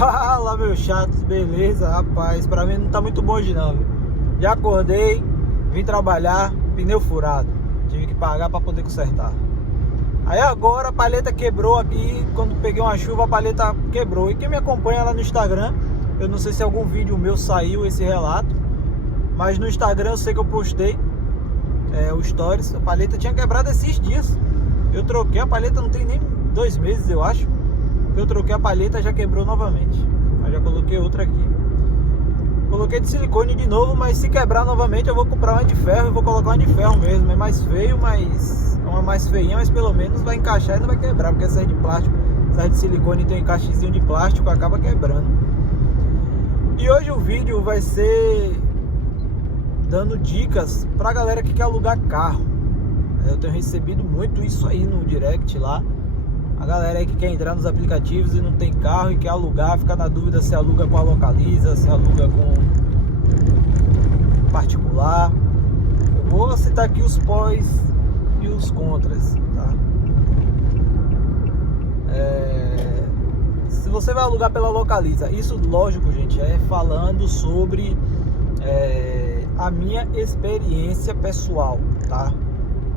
Fala, meus chatos, beleza? Rapaz, pra mim não tá muito bom hoje não, viu? Já acordei, vim trabalhar, pneu furado. Tive que pagar pra poder consertar. Aí agora a palheta quebrou aqui, quando peguei uma chuva a palheta quebrou. E quem me acompanha lá no Instagram, eu não sei se algum vídeo meu saiu esse relato, mas no Instagram eu sei que eu postei o stories, a palheta tinha quebrado esses dias. Eu troquei a palheta, não tem nem 2 meses eu acho. Eu troquei a palheta, já quebrou novamente. Aí já coloquei outra aqui. Coloquei de silicone de novo, mas se quebrar novamente eu vou comprar uma de ferro e vou colocar uma de ferro mesmo. É mais feio, mas é uma mais feinha, mas pelo menos vai encaixar e não vai quebrar, porque essa aí de plástico, essa aí de silicone tem um encaixezinho de plástico, acaba quebrando. E hoje o vídeo vai ser dando dicas pra galera que quer alugar carro. Eu tenho recebido muito isso aí no direct lá. A galera aí que quer entrar nos aplicativos e não tem carro e quer alugar, fica na dúvida se aluga com a Localiza, se aluga com particular. Eu vou citar aqui os pós e os contras, tá? Se você vai alugar pela Localiza, isso lógico, gente, é falando sobre a minha experiência pessoal, tá?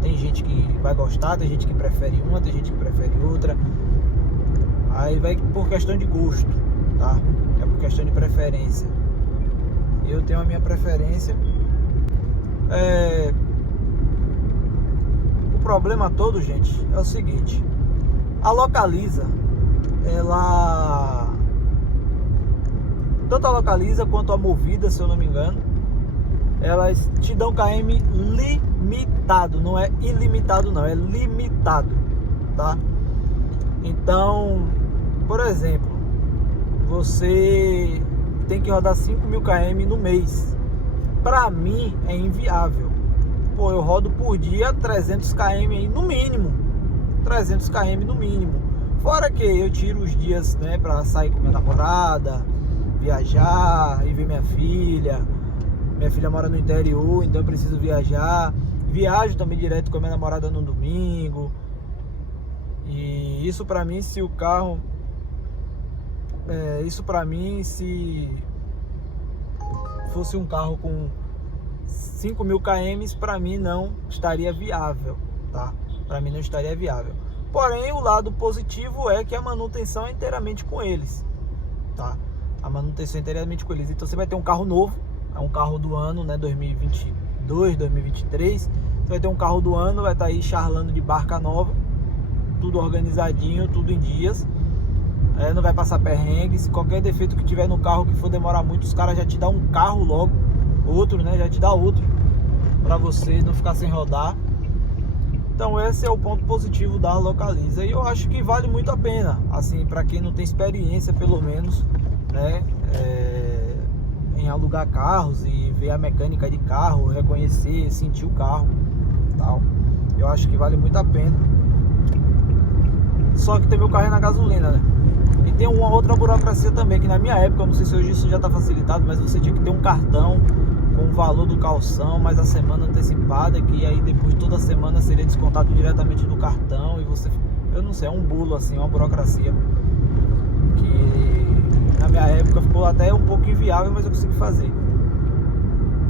Tem gente que vai gostar, tem gente que prefere uma, tem gente que prefere outra. Aí vai por questão de gosto, tá? É por questão de preferência. Eu tenho a minha preferência. O problema todo, gente, é o seguinte. A Localiza, ela... tanto a Localiza quanto a Movida, se eu não me engano, elas te dão KM limitado, não é ilimitado não, é limitado, tá? Então, por exemplo, você tem que rodar 5.000 km no mês. Pra mim é inviável. Pô, eu rodo por dia 300 km aí no mínimo, 300 km no mínimo. Fora que eu tiro os dias, né, pra sair com minha namorada, viajar, ir ver minha filha. Minha filha mora no interior, então eu preciso viajar. Viajo também direto com a minha namorada no domingo. E isso pra mim, se o carro... isso pra mim, se fosse um carro com 5.000 km, pra mim não estaria viável, tá? Pra mim não estaria viável. Porém, o lado positivo é que a manutenção é inteiramente com eles, tá? A manutenção é inteiramente com eles. Então você vai ter um carro novo. É um carro do ano, né, 2022, 2023. Você vai ter um carro do ano, vai estar aí charlando de barca nova, tudo organizadinho, tudo em dias. Não vai passar perrengue. Se qualquer defeito que tiver no carro que for demorar muito, os caras já te dão um carro logo, outro, né, já te dá outro, pra você não ficar sem rodar. Então esse é o ponto positivo da Localiza. E eu acho que vale muito a pena, assim, pra quem não tem experiência, pelo menos, né, em alugar carros e ver a mecânica de carro, reconhecer, sentir o carro, tal. Eu acho que vale muito a pena. Só que ter meu carro é na gasolina, né? E tem uma outra burocracia também, que na minha época, eu não sei se hoje isso já está facilitado, mas você tinha que ter um cartão com o valor do calção, mais a semana antecipada, que aí depois toda semana seria descontado diretamente do cartão e você... eu não sei, é um bolo assim, uma burocracia que... na minha época ficou até um pouco inviável, mas eu consegui fazer.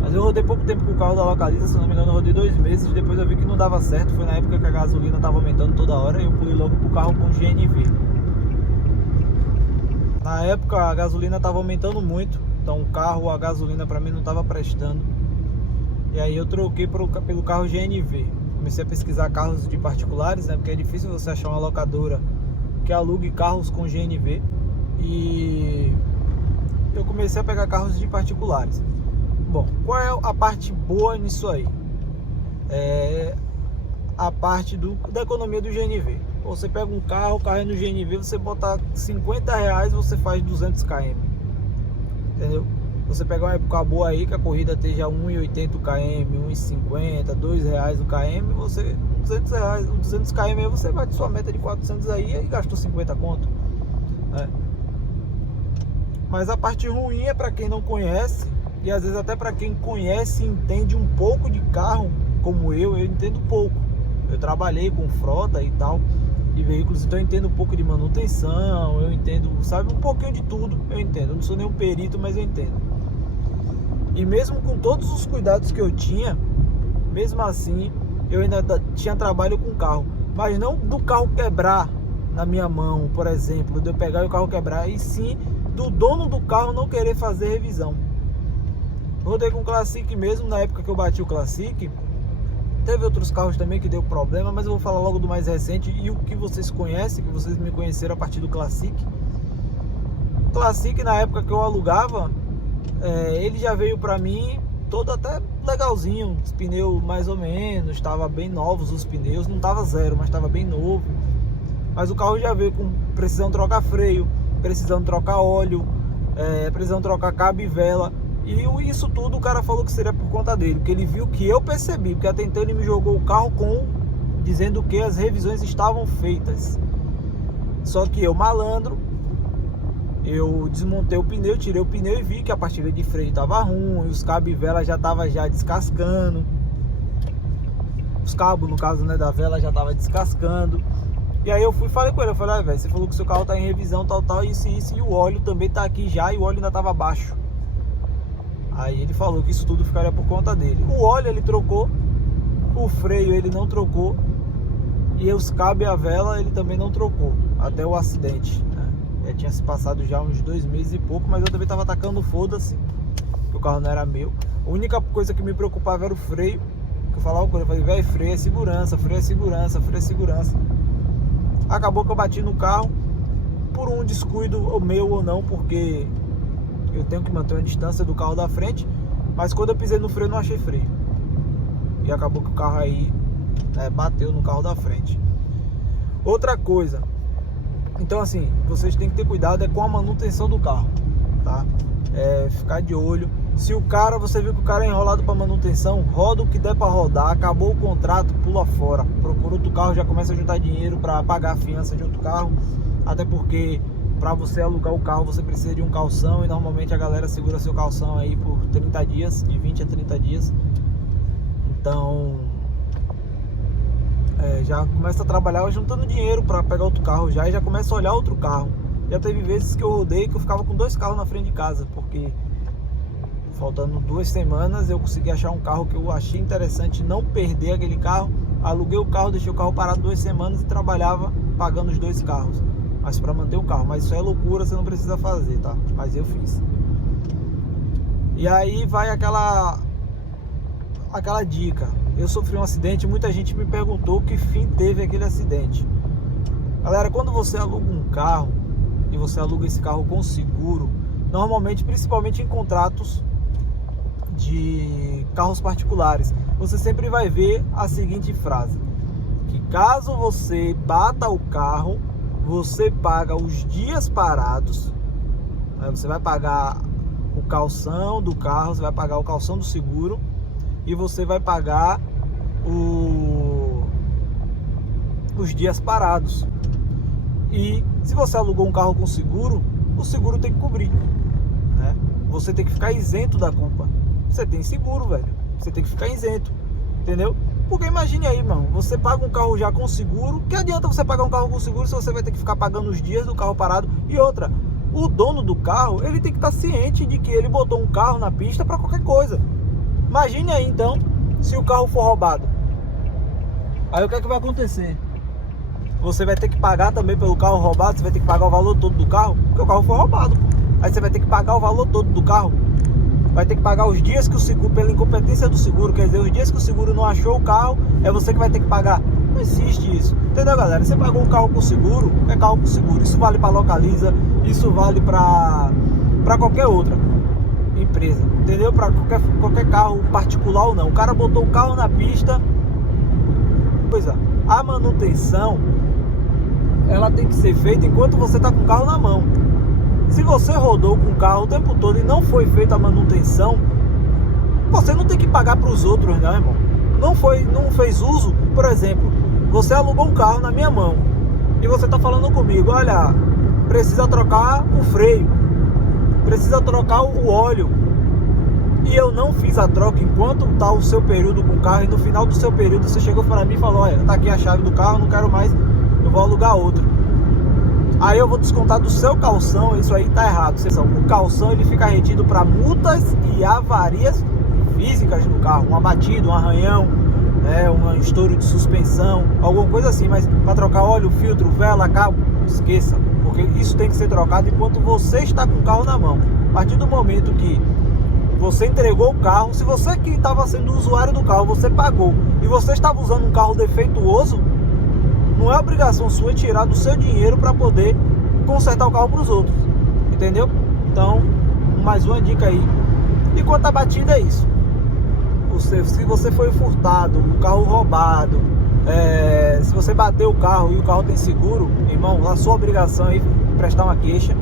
Mas eu rodei pouco tempo com o carro da Localiza, se não me engano eu rodei 2 meses, depois eu vi que não dava certo. Foi na época que a gasolina estava aumentando toda hora e eu pulei logo pro carro com GNV. Na época a gasolina estava aumentando muito, então o carro, a gasolina pra mim não estava prestando. E aí eu troquei pelo carro GNV. Comecei a pesquisar carros de particulares, né, porque é difícil você achar uma locadora que alugue carros com GNV. E eu comecei a pegar carros de particulares. Bom, qual é a parte boa nisso aí? É a parte da economia do GNV. Você pega um carro, o carro é no GNV, você botar R$50, você faz 200 km. Entendeu? Você pegar uma época boa aí, que a corrida esteja 1,80 km, 1,50, R$2 o km, você, R$200 km aí, você vai de sua meta de 400 aí e gastou 50 conto, né? Mas a parte ruim é para quem não conhece, e às vezes até para quem conhece e entende um pouco de carro, como eu entendo pouco. Eu trabalhei com frota e tal, de veículos, então eu entendo um pouco de manutenção, eu entendo, sabe, um pouquinho de tudo, eu entendo. Eu não sou nenhum perito, mas eu entendo. E mesmo com todos os cuidados que eu tinha, mesmo assim, eu ainda tinha trabalho com o carro. Mas não do carro quebrar na minha mão, por exemplo, de eu pegar e o carro quebrar, e sim do dono do carro não querer fazer revisão. Rodei com o Classic mesmo, na época que eu bati o Classic. Teve outros carros também que deu problema, mas eu vou falar logo do mais recente e o que vocês conhecem, que vocês me conheceram a partir do Classic. O Classic, na época que eu alugava, ele já veio pra mim todo até legalzinho, os pneus mais ou menos, estava bem novos os pneus, não tava zero, mas estava bem novo. Mas o carro já veio com precisão trocar freio, precisão trocar óleo, precisão trocar cabo e vela. E isso tudo o cara falou que seria por conta dele, porque ele viu que eu percebi, porque até então ele me jogou o carro dizendo que as revisões estavam feitas. Só que eu, malandro, eu desmontei o pneu, tirei o pneu e vi que a pastilha de freio estava ruim, os cabos e vela já estavam descascando. Os cabos, no caso, né, da vela já estavam descascando. E aí eu falei com ele, velho, você falou que seu carro tá em revisão, tal, isso, e o óleo também tá aqui já, e o óleo ainda tava baixo. Aí ele falou que isso tudo ficaria por conta dele. O óleo ele trocou, o freio ele não trocou, e os cabos e a vela ele também não trocou, até o acidente, né? Tinha se passado já uns 2 meses e pouco, mas eu também tava atacando foda-se, que o carro não era meu. A única coisa que me preocupava era o freio, que eu falava com ele, eu falei, velho, freio é segurança, freio é segurança, freio é segurança. Acabou que eu bati no carro, por um descuido meu ou não, porque eu tenho que manter uma distância do carro da frente, mas quando eu pisei no freio, não achei freio. E acabou que o carro aí bateu no carro da frente. Outra coisa, então assim, vocês têm que ter cuidado com a manutenção do carro, tá? Ficar de olho. Se o cara, você viu que o cara é enrolado para manutenção, roda o que der para rodar, acabou o contrato, pula fora. Procura outro carro, já começa a juntar dinheiro para pagar a fiança de outro carro, até porque para você alugar o carro você precisa de um calção, e normalmente a galera segura seu calção aí por 30 dias, de 20 a 30 dias. Então já começa a trabalhar juntando dinheiro para pegar outro carro já, e já começa a olhar outro carro. Já teve vezes que eu rodei que eu ficava com 2 carros na frente de casa, porque faltando 2 semanas eu consegui achar um carro que eu achei interessante, não perder aquele carro. Aluguei o carro, deixei o carro parado 2 semanas e trabalhava pagando os 2 carros, mas para manter o carro. Mas isso é loucura, você não precisa fazer, tá? Mas eu fiz. E aí vai aquela dica. Eu sofri um acidente, muita gente me perguntou que fim teve aquele acidente. Galera, quando você aluga um carro e você aluga esse carro com seguro, normalmente, principalmente em contratos de carros particulares, você sempre vai ver a seguinte frase: que caso você bata o carro, você paga os dias parados, né? Você vai pagar o calção do carro, você vai pagar o calção do seguro, e você vai pagar os dias parados. E se você alugou um carro com seguro, o seguro tem que cobrir, né? Você tem que ficar isento da culpa. Você tem seguro, velho, você tem que ficar isento, entendeu? Porque imagine aí, mano, você paga um carro já com seguro. Que adianta você pagar um carro com seguro se você vai ter que ficar pagando os dias do carro parado? E outra, o dono do carro, ele tem que estar ciente de que ele botou um carro na pista para qualquer coisa. Imagine aí então, se o carro for roubado. Aí o que é que vai acontecer? Você vai ter que pagar também pelo carro roubado, você vai ter que pagar o valor todo do carro, porque o carro foi roubado. Aí você vai ter que pagar o valor todo do carro. Vai ter que pagar os dias que o seguro, pela incompetência do seguro, quer dizer, os dias que o seguro não achou o carro, é você que vai ter que pagar. Não existe isso, entendeu, galera? Você pagou um carro com seguro, é carro com seguro. Isso vale para Localiza, isso vale para qualquer outra empresa, entendeu? Para qualquer carro particular ou não. O cara botou o carro na pista. Coisa, a manutenção, ela tem que ser feita enquanto você está com o carro na mão. Se você rodou com o carro o tempo todo e não foi feita a manutenção, você não tem que pagar para os outros, não, irmão. Não fez uso. Por exemplo, você alugou um carro na minha mão e você está falando comigo: olha, precisa trocar o freio, precisa trocar o óleo, e eu não fiz a troca enquanto está o seu período com o carro, e no final do seu período você chegou para mim e falou: olha, tá aqui a chave do carro, não quero mais eu vou alugar outro. Aí eu vou descontar do seu calção, isso aí tá errado. O calção ele fica retido para multas e avarias físicas no carro, uma batida, um arranhão, um estouro de suspensão, alguma coisa assim, mas para trocar óleo, filtro, vela, cabo, esqueça, porque isso tem que ser trocado enquanto você está com o carro na mão. A partir do momento que você entregou o carro, se você que estava sendo usuário do carro, você pagou e você estava usando um carro defeituoso, não é obrigação sua tirar do seu dinheiro para poder consertar o carro para os outros, entendeu? Então, mais uma dica aí. E quanto à batida é isso. Se você foi furtado, o carro roubado, se você bateu o carro e o carro tem seguro, irmão, a sua obrigação é prestar uma queixa.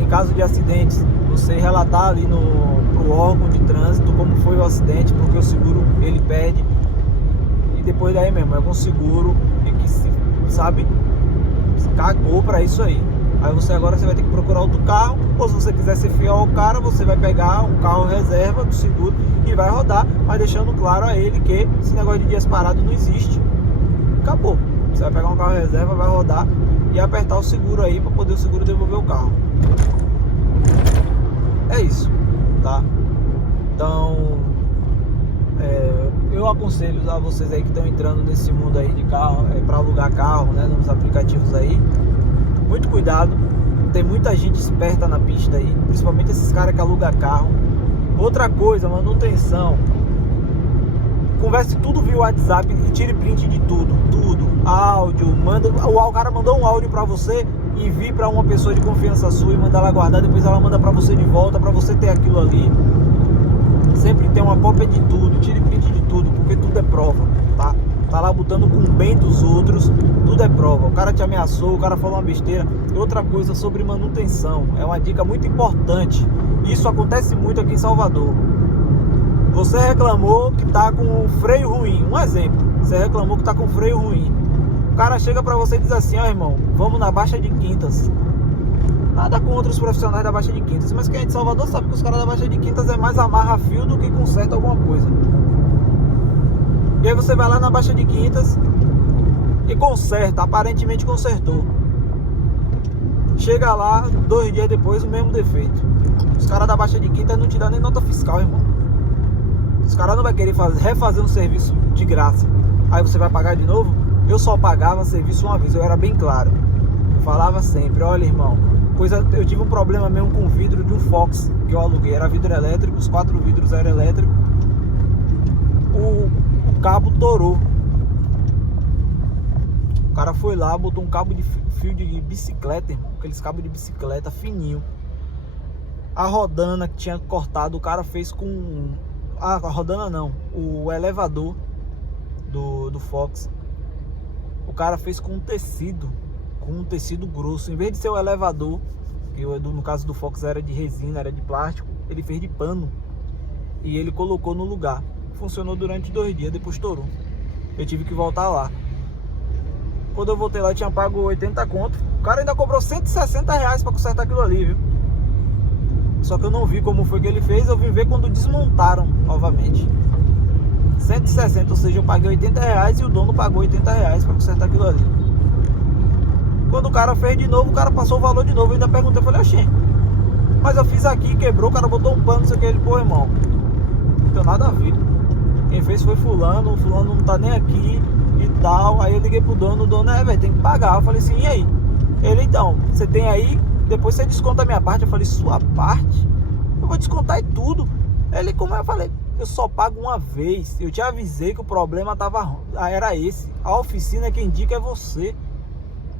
Em caso de acidentes, você relatar ali pro órgão de trânsito como foi o acidente, porque o seguro ele pede. E depois daí mesmo, é com seguro e que se cagou pra isso aí. Aí você vai ter que procurar outro carro, ou se você quiser ser fiel ao cara, você vai pegar um carro reserva do seguro e vai rodar, mas deixando claro a ele que esse negócio de dias parados não existe. Acabou. Você vai pegar um carro reserva, vai rodar e apertar o seguro aí para poder o seguro devolver o carro. É isso, tá? Então, eu aconselho a vocês aí que estão entrando nesse mundo aí de carro, para alugar carro, nos aplicativos aí, muito cuidado. Tem muita gente esperta na pista aí, principalmente esses caras que alugam carro. Outra coisa, manutenção, converse tudo via WhatsApp e tire print de tudo, áudio, o cara mandou um áudio para você, envie para uma pessoa de confiança sua e manda ela guardar, depois ela manda para você de volta, para você ter aquilo ali. Sempre tem uma cópia de tudo, tire print de tudo, porque tudo é prova, tá? Tá lá botando com o bem dos outros, tudo é prova. O cara te ameaçou, o cara falou uma besteira. E outra coisa sobre manutenção, é uma dica muito importante. Isso acontece muito aqui em Salvador. Você reclamou que tá com o freio ruim, um exemplo. Você reclamou que tá com o freio ruim. O cara chega pra você e diz assim: irmão, vamos na Baixa de Quintas. Nada contra os profissionais da Baixa de Quintas, mas quem é de Salvador sabe que os caras da Baixa de Quintas é mais amarra fio do que conserta alguma coisa. E aí você vai lá na Baixa de Quintas e conserta, aparentemente consertou. Chega lá, 2 dias depois, o mesmo defeito. Os caras da Baixa de Quintas não te dão nem nota fiscal, irmão. Os caras não vão querer refazer um serviço de graça. Aí você vai pagar de novo? Eu só pagava serviço uma vez, eu era bem claro. Eu falava sempre: olha, irmão, eu tive um problema mesmo com o vidro de um Fox que eu aluguei. Era vidro elétrico, os 4 vidros eram elétricos. O cabo torou. O cara foi lá, botou um cabo de fio de bicicleta, irmão, aqueles cabos de bicicleta fininho. A rodana que tinha cortado, o cara fez com... a rodana não, o elevador do Fox, o cara fez com um tecido grosso. Em vez de ser o elevador, que no caso do Fox era de resina, era de plástico, ele fez de pano e ele colocou no lugar. Funcionou durante 2 dias, depois estourou. Eu tive que voltar lá. Quando eu voltei lá, eu tinha pago 80 conto. O cara ainda cobrou 160 reais pra consertar aquilo ali, viu? Só que eu não vi como foi que ele fez. Eu vim ver quando desmontaram novamente. 160, ou seja, eu paguei 80 reais e o dono pagou 80 reais pra consertar aquilo ali. Quando o cara fez de novo, o cara passou o valor de novo. Eu ainda perguntei, falei: oxê, mas eu fiz aqui, quebrou, o cara botou um pano, não sei o que. Ele: pô, irmão, não tem nada a ver. Quem fez foi fulano, o fulano não tá nem aqui e tal. Aí eu liguei pro dono, o dono: velho, tem que pagar. Eu falei assim: e aí? Ele: então, você tem aí, depois você desconta a minha parte. Eu falei: sua parte? Eu vou descontar e tudo. Ele: como é? Eu falei: eu só pago uma vez. Eu te avisei que o problema era esse. A oficina quem indica é você.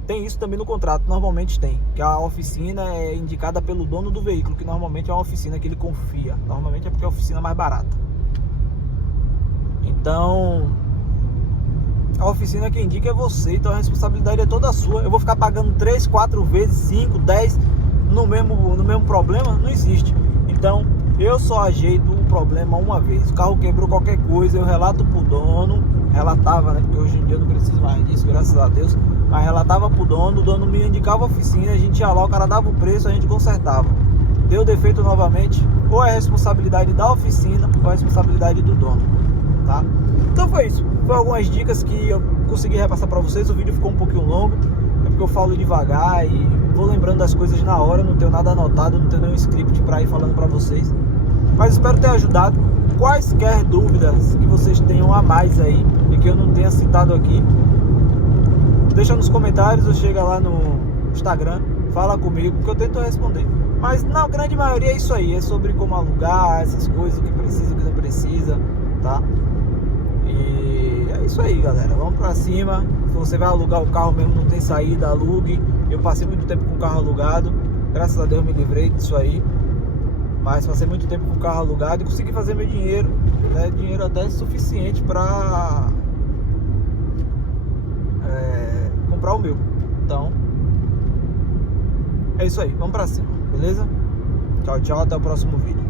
Tem isso também no contrato, normalmente tem. Que a oficina é indicada pelo dono do veículo, que normalmente é uma oficina que ele confia. Normalmente é porque é a oficina mais barata. Então, a oficina que indica é você, então a responsabilidade é toda sua. Eu vou ficar pagando 3, 4 vezes, 5, 10 no mesmo problema? Não existe. Então, eu só ajeito o problema uma vez. O carro quebrou qualquer coisa, eu relato pro dono. Relatava, né? Porque hoje em dia eu não preciso mais disso, graças a Deus. Mas relatava pro dono, o dono me indicava a oficina, a gente ia lá, o cara dava o preço, a gente consertava. Deu defeito novamente, ou é responsabilidade da oficina, ou é responsabilidade do dono. tá? Então foi isso, foi algumas dicas que eu consegui repassar pra vocês. O vídeo ficou um pouquinho longo, é porque eu falo devagar e vou lembrando das coisas na hora, não tenho nada anotado, não tenho nenhum script pra ir falando pra vocês, mas espero ter ajudado. Quaisquer dúvidas que vocês tenham a mais aí e que eu não tenha citado aqui, deixa nos comentários ou chega lá no Instagram, fala comigo que eu tento responder. Mas na grande maioria é isso aí, é sobre como alugar, essas coisas, o que precisa, o que não precisa, tá? E é isso aí, galera, vamos pra cima. Se você vai alugar o carro mesmo, não tem saída, alugue. Eu passei muito tempo com o carro alugado, graças a Deus me livrei disso aí. Mas passei muito tempo com o carro alugado e consegui fazer meu dinheiro, né? Dinheiro até suficiente pra comprar o meu. Então é isso aí, vamos pra cima, beleza? Tchau, tchau, até o próximo vídeo.